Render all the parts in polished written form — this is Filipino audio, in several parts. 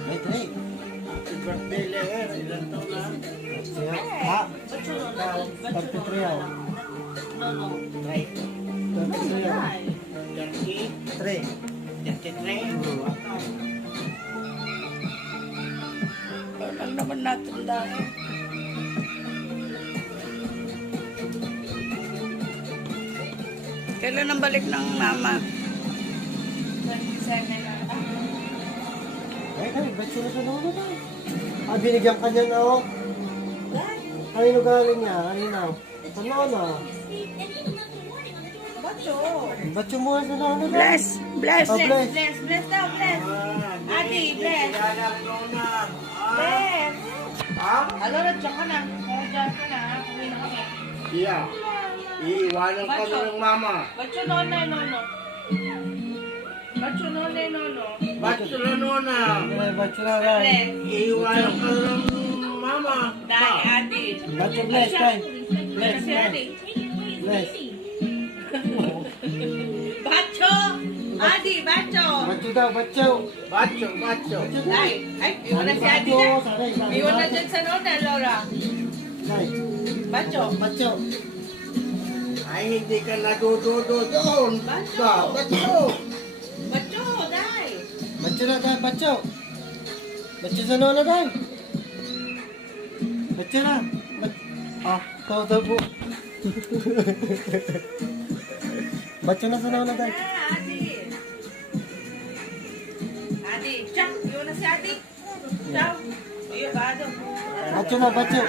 Happy birthday, Leher. Ilan taon na? Ha? 33 yan. 33 yan. 33. 33. Lang naman natin dahil. Kailan ang balik ng mama? 27 na. Ba't sila sa lolo na? Binigyan ka niya na, oh. Kanino galing niya? Kanino? Sa lolo. Ba't yung mga sa lolo na? Bless! Bless! Oh, bless. Bless daw, bless! Ate, bless! Bless! Ha? Alo, nandiyan ka na. Nandiyan ka na. Uwi na kami. Iya. Iiwanan ka mo ng mama. Bacho nonay, nono. Bacho nonay, nono. Barcelona. Ba't sila galing? Bless! Iiwanan ka ng mama. Dahil, ate. Ba't yung bless, tay? Bless, Si ate. bless. Bacho! Adi, bacho! Ba't yun daw, ba't yun? Bacho. Ay, iwan na si ate na. Iwan na dyan sa nona, Laura. Tay, Bacho. ba't yun? Ay, hindi ka nadududo doon. Bacho. Bacho. Bacho, dahil. Ba't yun na, tay? Ba't yun? Ba't yun sa lolo, tay? Ba't yun na? Ikaw daw po. Ba't yun na sa lolo, tay? Adi. Adi, Chang, iwan na si ate. Chang. Iyo, bado. Ba't yun na, ba't yun?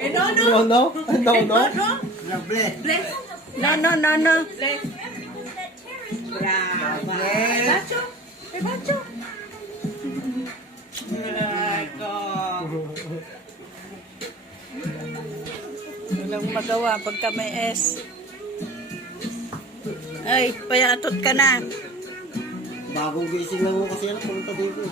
Eh, nono. No, no? No, no? Bless. Bless. No. Bless. Brava. Bless. Bacho. Eh, bacho. Ay, ko. Walang magawa pagka may S. Ay, payatot ka na. Bagong gising lang mo kasi yan, pumunta dito.